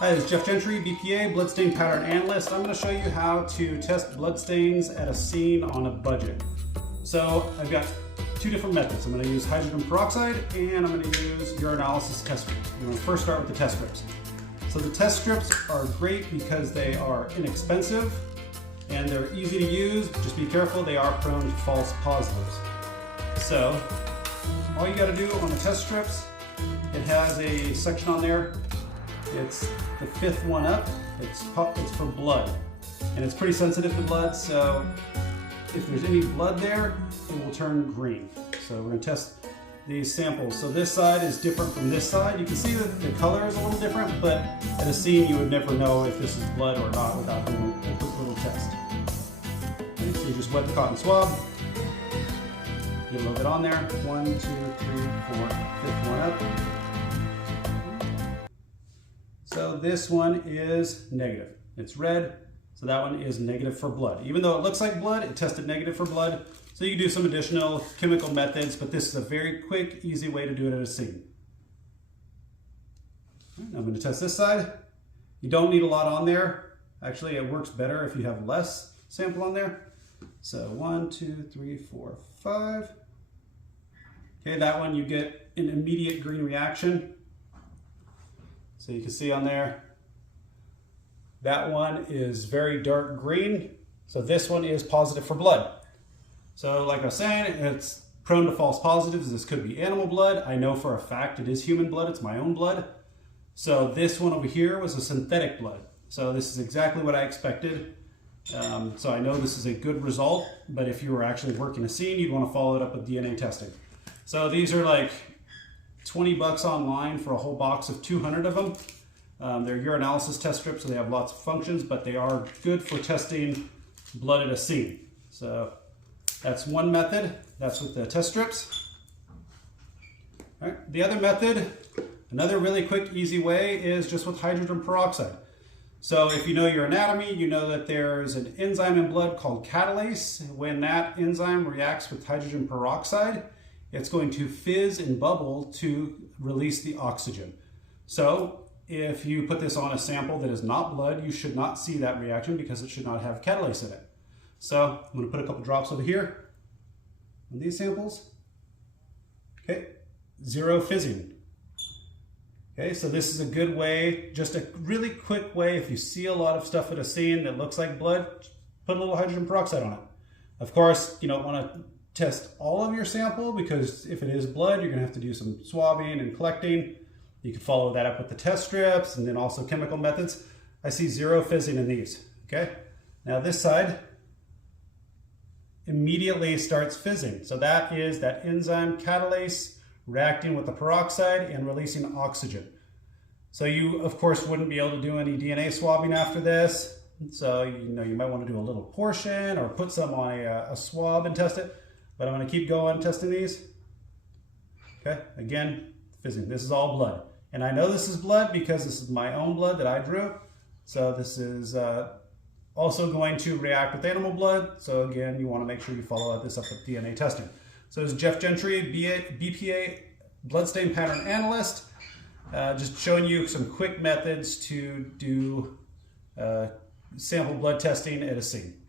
Hi, this is Jeff Gentry BPA, Bloodstain Pattern Analyst. I'm going to show you how to test bloodstains at a scene on a budget. So I've got two different methods. I'm going to use hydrogen peroxide and I'm going to use urinalysis test strips. I'm going to first start with the test strips. So the test strips are great because they are inexpensive and they're easy to use. Just be careful, they are prone to false positives. So all you got to do on the test strips, it has a section on there. It's the fifth one up. It's for blood, and it's pretty sensitive to blood. So if there's any blood there, it will turn green. So we're going to test these samples. So this side is different from this side. You can see that the color is a little different, but at a scene you would never know if this is blood or not without doing a quick little test. Okay, so you just wet the cotton swab. Get a little bit on there. 1, 2, 3, 4, fifth one up. So this one is negative. It's red, so that one is negative for blood. Even though it looks like blood, it tested negative for blood. So you can do some additional chemical methods, but this is a very quick, easy way to do it at a scene. I'm going to test this side. You don't need a lot on there. Actually, it works better if you have less sample on there. So 1, 2, 3, 4, 5. Okay, that one you get an immediate green reaction. So you can see on there, that one is very dark green. So this one is positive for blood. So like I was saying, it's prone to false positives. This could be animal blood. I know for a fact it is human blood. It's my own blood. So this one over here was a synthetic blood. So this is exactly what I expected. So I know this is a good result, but if you were actually working a scene, you'd want to follow it up with DNA testing. So these are like $20 online for a whole box of 200 of them. They're urinalysis test strips, so they have lots of functions, but they are good for testing blood at a scene. So that's one method. That's with the test strips. All right. The other method, another really quick, easy way is just with hydrogen peroxide. So if you know your anatomy, you know that there's an enzyme in blood called catalase. When that enzyme reacts with hydrogen peroxide, it's going to fizz and bubble to release the oxygen. So if you put this on a sample that is not blood, you should not see that reaction because it should not have catalase in it. So I'm going to put a couple drops over here on these samples. Okay, zero fizzing. Okay, so this is a good way, just a really quick way. If you see a lot of stuff at a scene that looks like blood, put a little hydrogen peroxide on it. Of course, you don't want to test all of your sample because if it is blood, you're going to have to do some swabbing and collecting. You can follow that up with the test strips and then also chemical methods. I see zero fizzing in these. Okay, now this side immediately starts fizzing. So that is that enzyme catalase reacting with the peroxide and releasing oxygen. So you, of course, wouldn't be able to do any DNA swabbing after this. So you might want to do a little portion or put some on a swab and test it. But I'm going to keep going testing these. Okay, again, fizzing. This is all blood. And I know this is blood because this is my own blood that I drew. So this is also going to react with animal blood. So again, you want to make sure you follow this up with DNA testing. So this is Jeff Gentry, BPA, Bloodstain Pattern Analyst. Just showing you some quick methods to do sample blood testing at a scene.